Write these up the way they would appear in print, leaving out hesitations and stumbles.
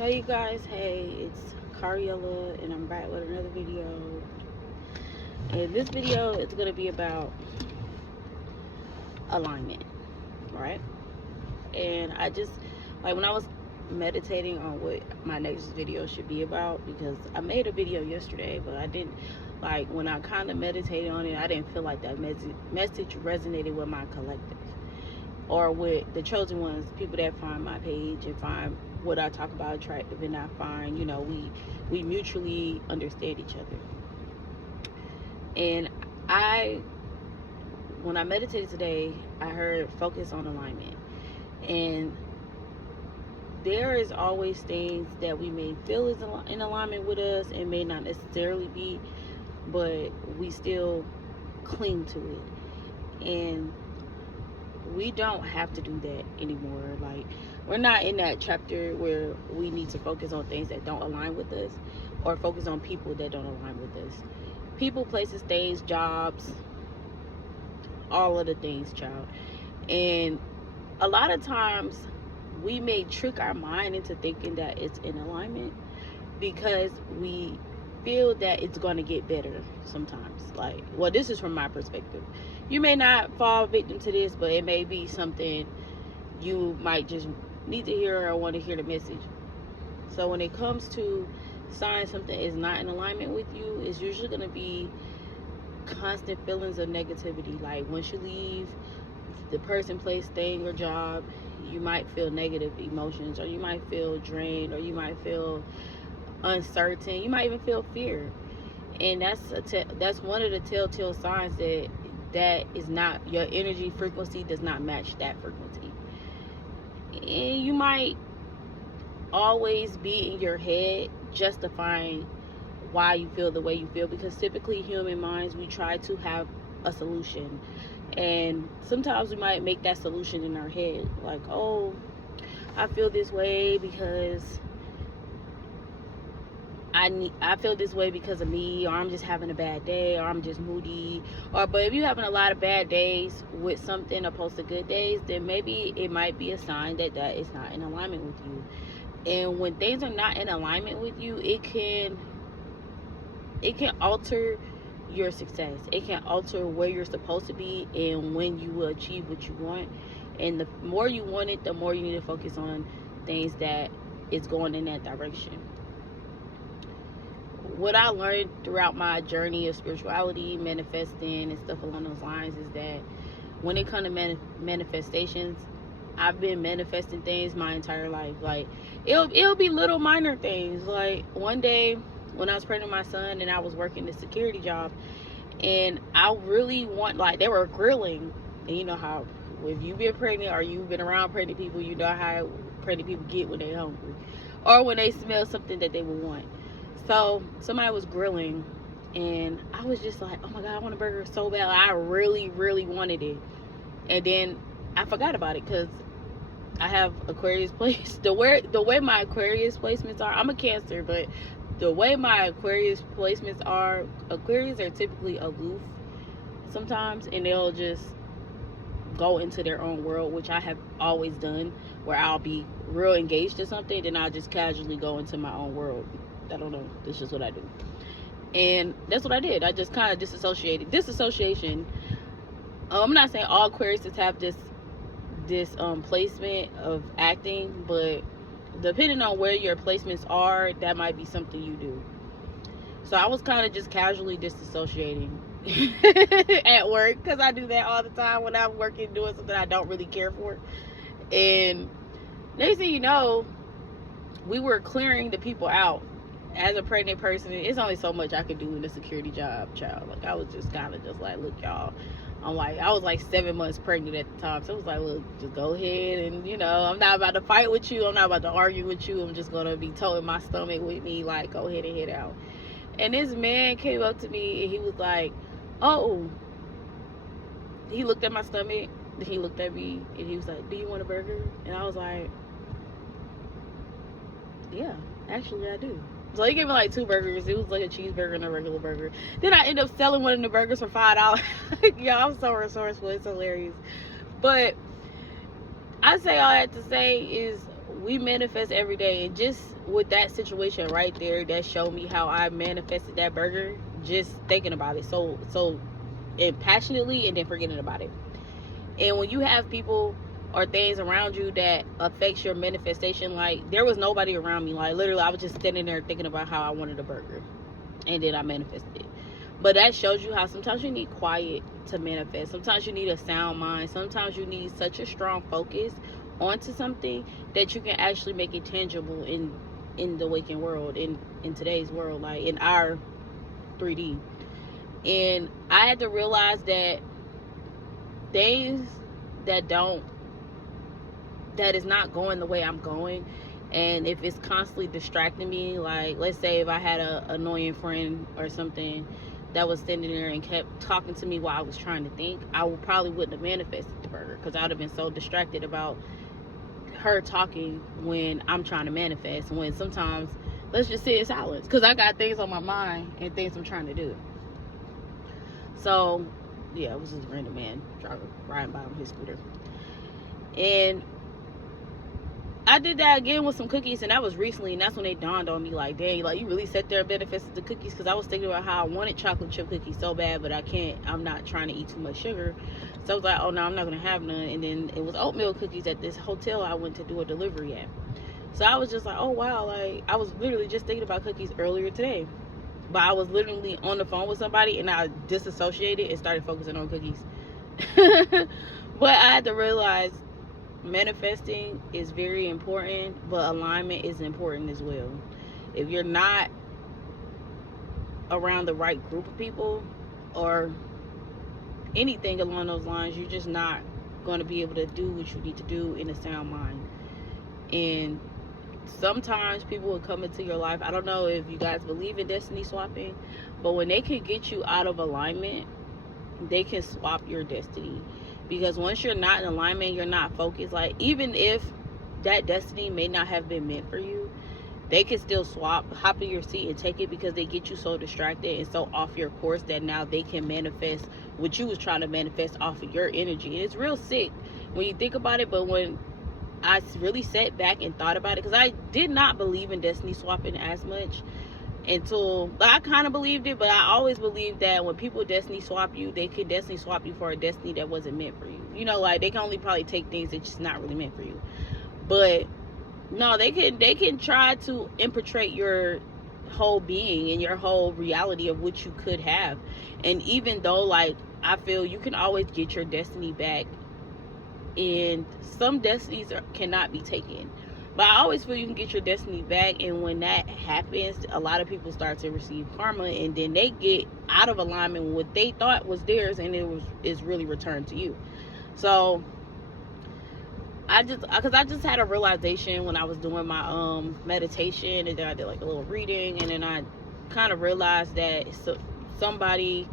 Hey you guys, hey, it's Cariella and I'm back with another video. And this video is going to be about alignment, right? And I just, like, when I was meditating on what my next video should be about, because I made a video yesterday, but I didn't, like, when I kind of meditated on it, I didn't feel like that message resonated with my collective or with the chosen ones, people that find my page and find what I talk about attractive, and I find, we mutually understand each other. And I when I meditated today, I heard focus on alignment. And there is always things that we may feel is in alignment with us and may not necessarily be, but we still cling to it. And we don't have to do that anymore. Like, we're not in that chapter where we need to focus on things that don't align with us or focus on people that don't align with us. People, places, things, jobs, all of the things, child. And a lot of times we may trick our mind into thinking that it's in alignment because we feel that it's going to get better sometimes. Like, well, this is from my perspective. You may not fall victim to this, but it may be something you might just need to hear or want to hear the message. So when it comes to signs something is not in alignment with you, it's usually going to be constant feelings of negativity. Like, once you leave the person, place, thing, or job, you might feel negative emotions, or you might feel drained, or you might feel uncertain, you might even feel fear. And that's one of the telltale signs that is not, your energy frequency does not match that frequency. And you might always be in your head justifying why you feel the way you feel, because typically human minds, we try to have a solution, and sometimes we might make that solution in our head, like, oh, I feel this way because I feel this way because of me, or I'm just having a bad day, or I'm just moody. But if you're having a lot of bad days with something opposed to good days, then maybe it might be a sign that is not in alignment with you. And when things are not in alignment with you, it can alter your success. It can alter where you're supposed to be and when you will achieve what you want. And the more you want it, the more you need to focus on things that is going in that direction. What I learned throughout my journey of spirituality, manifesting, and stuff along those lines is that when it comes to manifestations, I've been manifesting things my entire life. Like, it'll be little minor things. Like, one day when I was pregnant with my son and I was working the security job, and I really like, they were grilling. And you know how, if you've been pregnant or you've been around pregnant people, you know how pregnant people get when they're hungry or when they smell something that they would want. So somebody was grilling, and I was just like, oh my God, I want a burger so bad. I really, really wanted it. And then I forgot about it because I have Aquarius place. The way my Aquarius placements are, I'm a Cancer, but the way my Aquarius placements are, Aquarius are typically aloof sometimes, and they'll just go into their own world, which I have always done, where I'll be real engaged to something, then I'll just casually go into my own world. I don't know, this is just what I do. And that's what I did. I just kind of disassociation. I'm not saying all Aquariuses have this placement of acting, but depending on where your placements are, that might be something you do. So I was kind of just casually disassociating at work, because I do that all the time when I'm working doing something I don't really care for. And next thing you know, we were clearing the people out. As a pregnant person, it's only so much I could do in a security job, child. Like, I was just kind of just like, look, y'all, I was like 7 months pregnant at the time. So I was like, look, just go ahead. And, I'm not about to fight with you. I'm not about to argue with you. I'm just going to be toting my stomach with me. Like, go ahead and head out. And this man came up to me and he was like, oh, he looked at my stomach. He looked at me and he was like, do you want a burger? And I was like, yeah, actually I do. So he gave me like 2 burgers. It was like a cheeseburger and a regular burger. Then I ended up selling one of the burgers for $5. Yeah, I'm so resourceful. It's hilarious. But I say all that to say is, we manifest every day, and just with that situation right there, that showed me how I manifested that burger, just thinking about it so and passionately, and then forgetting about it. And when you have people or things around you that affects your manifestation, like there was nobody around me, like literally I was just standing there thinking about how I wanted a burger, and then I manifested it. But that shows you how sometimes you need quiet to manifest. Sometimes you need a sound mind. Sometimes you need such a strong focus onto something that you can actually make it tangible in the waking world, in today's world, like in our 3D. And I had to realize that things that is not going the way I'm going, and if it's constantly distracting me, like let's say if I had a annoying friend or something that was standing there and kept talking to me while I was trying to think, I probably wouldn't have manifested the burger, because I would have been so distracted about her talking when I'm trying to manifest. When sometimes let's just sit in silence, because I got things on my mind and things I'm trying to do. So yeah, it was this random man riding by on his scooter, and I did that again with some cookies, and that was recently, and that's when they dawned on me, like, dang, like you really sat there and manifested the cookies, because I was thinking about how I wanted chocolate chip cookies so bad, but I'm not trying to eat too much sugar. So I was like, oh no, I'm not gonna have none. And then it was oatmeal cookies at this hotel I went to do a delivery at. So I was just like, oh wow, like I was literally just thinking about cookies earlier today, but I was literally on the phone with somebody and I disassociated and started focusing on cookies. But I had to realize manifesting is very important, but alignment is important as well. If you're not around the right group of people or anything along those lines, you're just not going to be able to do what you need to do in a sound mind. And sometimes people will come into your life, I don't know if you guys believe in destiny swapping, but when they can get you out of alignment, they can swap your destiny. Because once you're not in alignment, you're not focused, like even if that destiny may not have been meant for you, they can still hop in your seat and take it, because they get you so distracted and so off your course that now they can manifest what you was trying to manifest off of your energy. And it's real sick when you think about it. But when I really sat back and thought about it, because I did not believe in destiny swapping as much until, like, I kind of believed it, but I always believed that when people destiny swap you, they could destiny swap you for a destiny that wasn't meant for you. You know, like they can only probably take things that's just not really meant for you. But no, they can try to infiltrate your whole being and your whole reality of what you could have. And even though, like, I feel you can always get your destiny back, and some destinies cannot be taken, but I always feel you can get your destiny back. And when that happens, a lot of people start to receive karma, and then they get out of alignment with what they thought was theirs, and it's really returned to you. So I just had a realization when I was doing my meditation, and then I did like a little reading, and then I kind of realized that somebody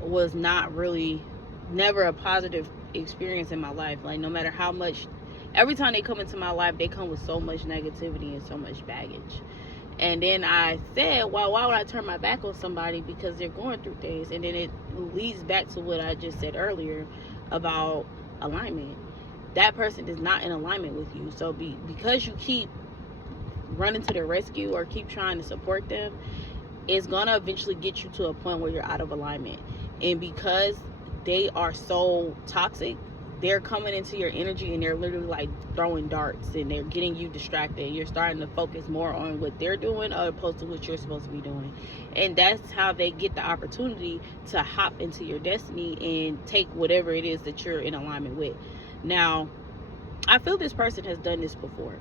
was never a positive experience in my life. Like no matter how much, every time they come into my life, they come with so much negativity and so much baggage. And then I said, well, why would I turn my back on somebody because they're going through things? And then it leads back to what I just said earlier about alignment. That person is not in alignment with you. So because you keep running to their rescue or keep trying to support them, it's gonna eventually get you to a point where you're out of alignment. And because they are so toxic, they're coming into your energy and they're literally like throwing darts, and they're getting you distracted, and you're starting to focus more on what they're doing as opposed to what you're supposed to be doing. And that's how they get the opportunity to hop into your destiny and take whatever it is that you're in alignment with. Now, I feel this person has done this before,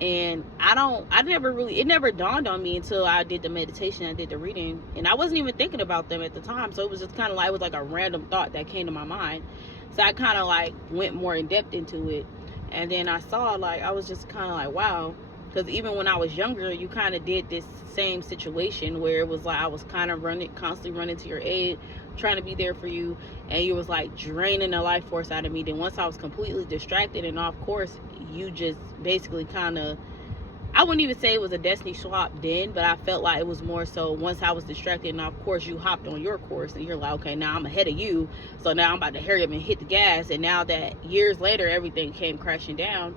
and it never dawned on me until I did the meditation, I did the reading, and I wasn't even thinking about them at the time. So it was just kind of like, it was like a random thought that came to my mind. So I kind of like went more in depth into it, and then I saw, like, I was just kind of like, wow. Because even when I was younger, you kind of did this same situation where it was like I was kind of constantly running to your aid, trying to be there for you, and you was like draining the life force out of me. Then once I was completely distracted and off course, you just basically kind of, I wouldn't even say it was a destiny swap then, but I felt like it was more so once I was distracted and of course you hopped on your course, and you're like, okay, now I'm ahead of you, so now I'm about to hurry up and hit the gas. And now that years later everything came crashing down,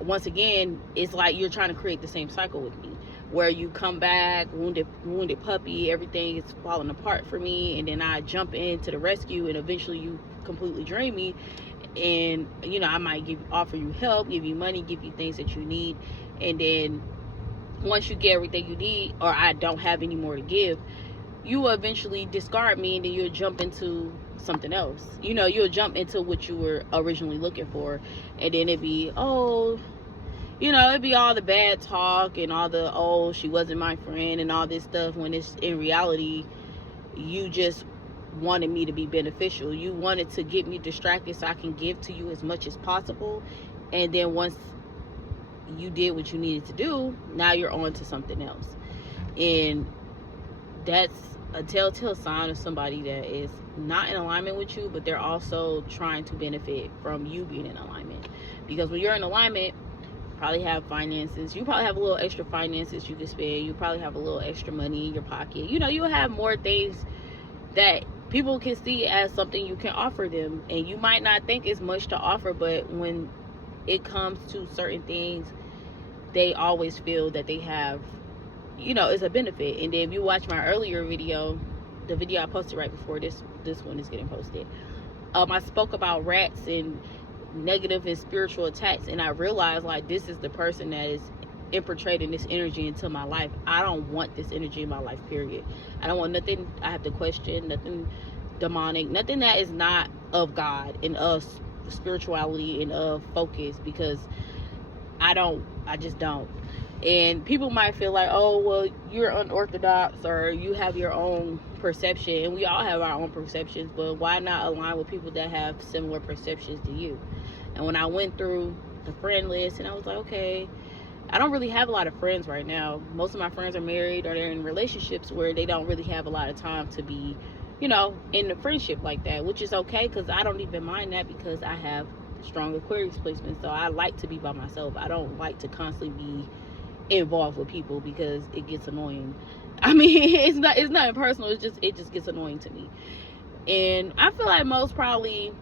once again, it's like you're trying to create the same cycle with me, where you come back, wounded puppy, everything is falling apart for me, and then I jump into the rescue, and eventually you completely drain me. And you know, I might offer you help, give you money, give you things that you need, and then once you get everything you need, or I don't have any more to give, you will eventually discard me, and then you'll jump into something else. You know, you'll jump into what you were originally looking for, and then it'd be, oh, you know, it'd be all the bad talk and all the, oh, she wasn't my friend and all this stuff, when it's in reality, you just wanted me to be beneficial. You wanted to get me distracted so I can give to you as much as possible, and then once you did what you needed to do, now you're on to something else. And that's a telltale sign of somebody that is not in alignment with you, but they're also trying to benefit from you being in alignment. Because when you're in alignment, you probably have finances, you probably have a little extra finances you can spend, you probably have a little extra money in your pocket, you know, you'll have more things that people can see as something you can offer them, and you might not think it's much to offer, but when it comes to certain things, they always feel that they have, you know, it's a benefit. And then if you watch my earlier video, the video I posted right before this one is getting posted, I spoke about rats and negative and spiritual attacks, and I realized, like, this is the person that is infiltrating this energy into my life. I don't want this energy in my life, period. I don't want nothing I have to question, nothing demonic, nothing that is not of God and of spirituality and of focus, because I just don't. And people might feel like, oh, well, you're unorthodox, or you have your own perception, and we all have our own perceptions, but why not align with people that have similar perceptions to you? And when I went through the friend list, and I was like, okay, I don't really have a lot of friends right now. Most of my friends are married, or they're in relationships where they don't really have a lot of time to be, you know, in a friendship like that, which is okay, because I don't even mind that, because I have strong Aquarius placement. So I like to be by myself. I don't like to constantly be involved with people, because it gets annoying. I mean, it's not personal, it just gets annoying to me. And I feel like most probably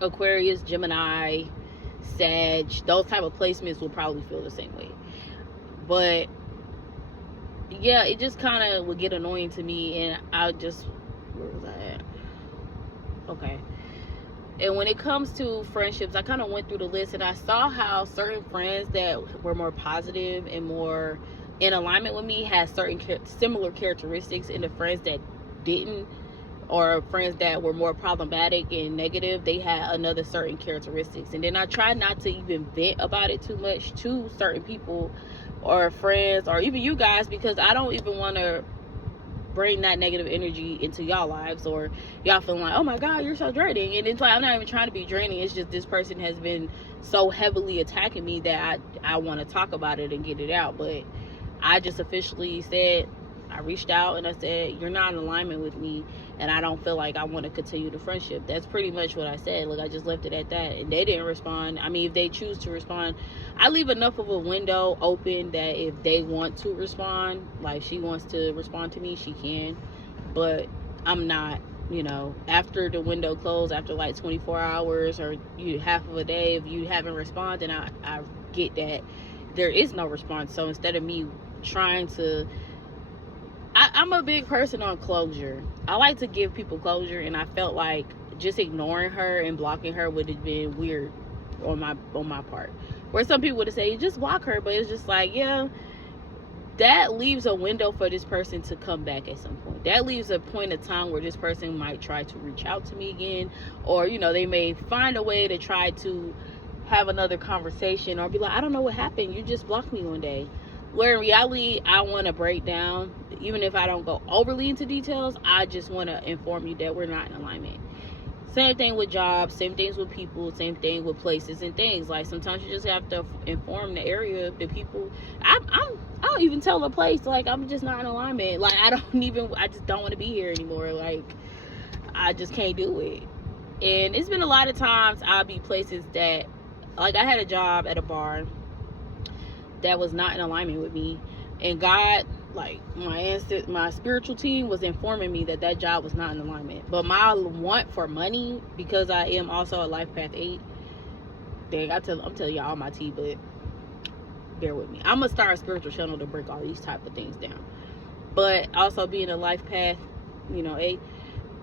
Aquarius, Gemini, Sag, those type of placements will probably feel the same way. But yeah, it just kind of would get annoying to me, and I just, where was I at? Okay. And when it comes to friendships, I kind of went through the list, and I saw how certain friends that were more positive and more in alignment with me had certain similar characteristics, and the friends that didn't, or friends that were more problematic and negative, they had another certain characteristics. And then I tried not to even vent about it too much to certain people or friends, or even you guys, because I don't even want to bring that negative energy into y'all lives, or y'all feeling like, oh my god, you're so draining. And it's like, I'm not even trying to be draining, it's just this person has been so heavily attacking me that I want to talk about it and get it out. But I just officially said, I reached out and I said, you're not in alignment with me, and I don't feel like I want to continue the friendship. That's pretty much what I said. Like, I just left it at that, and they didn't respond. I mean, if they choose to respond, I leave enough of a window open that if they want to respond, like she wants to respond to me, she can. But I'm not, you know, after the window closed, after like 24 hours or half of a day, if you haven't responded, I get that there is no response. So instead of me trying to, I'm a big person on closure. I like to give people closure, and I felt like just ignoring her and blocking her would have been weird on my part. Where some people would say, just block her, but it's just like, yeah, that leaves a window for this person to come back at some point. That leaves a point of time where this person might try to reach out to me again, or, you know, they may find a way to try to have another conversation, or be like, I don't know what happened, you just blocked me one day. Where in reality, I want to break down, even if I don't go overly into details, I just want to inform you that we're not in alignment. Same thing with jobs, same things with people, same thing with places and things. Like, sometimes you just have to inform the area, the people. I don't even tell a place, like, I'm just not in alignment. Like, I just don't want to be here anymore. Like, I just can't do it. And it's been a lot of times I'll be places that, like, I had a job at a bar that was not in alignment with me, and God, like, my spiritual team was informing me that job was not in alignment. But my want for money, because I am also a life path 8, Dang, I'm telling y'all all my tea, but bear with me. I'm gonna start a spiritual channel to break all these type of things down. But also being a life path, you know,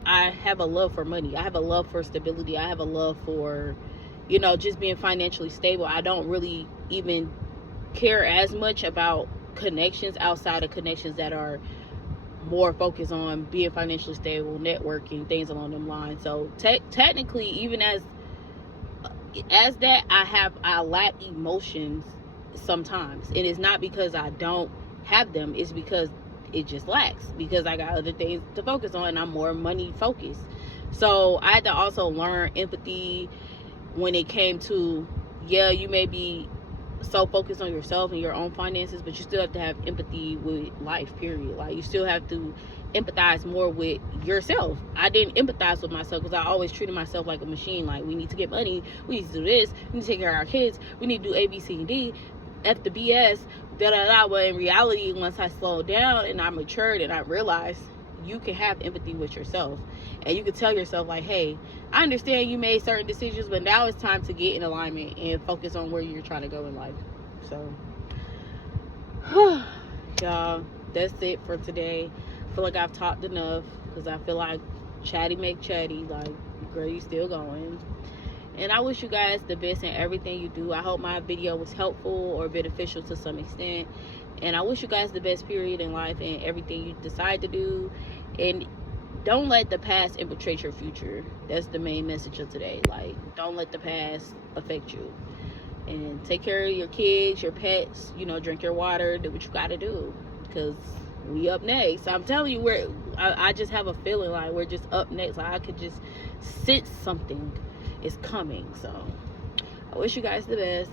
I have a love for money. I have a love for stability. I have a love for, you know, just being financially stable. I don't really even care as much about connections outside of connections that are more focused on being financially stable, networking, things along them lines. So technically, even as that, I lack emotions sometimes, and it's not because I don't have them, it's because it just lacks, because I got other things to focus on and I'm more money focused. So I had to also learn empathy when it came to, yeah, you may be so focused on yourself and your own finances, but you still have to have empathy with life, period. Like, you still have to empathize more with yourself. I didn't empathize with myself because I always treated myself like a machine. Like, we need to get money, we need to do this, we need to take care of our kids, we need to do A, B, C, and D, F the BS, da da da. But in reality, once I slowed down and I matured and I realized you can have empathy with yourself, and you can tell yourself, like, hey, I understand you made certain decisions, but now it's time to get in alignment and focus on where you're trying to go in life. So y'all, that's it for today. I feel like I've talked enough, because I feel like chatty make chatty. Like, girl, you still going. And I wish you guys the best in everything you do. I hope my video was helpful or beneficial to some extent. And I wish you guys the best, period, in life and everything you decide to do. And don't let the past infiltrate your future. That's the main message of today. Like, don't let the past affect you. And take care of your kids, your pets, you know, drink your water, do what you gotta do. Because we up next. I'm telling you, I just have a feeling like we're just up next. Like, I could just sense something is coming. So I wish you guys the best.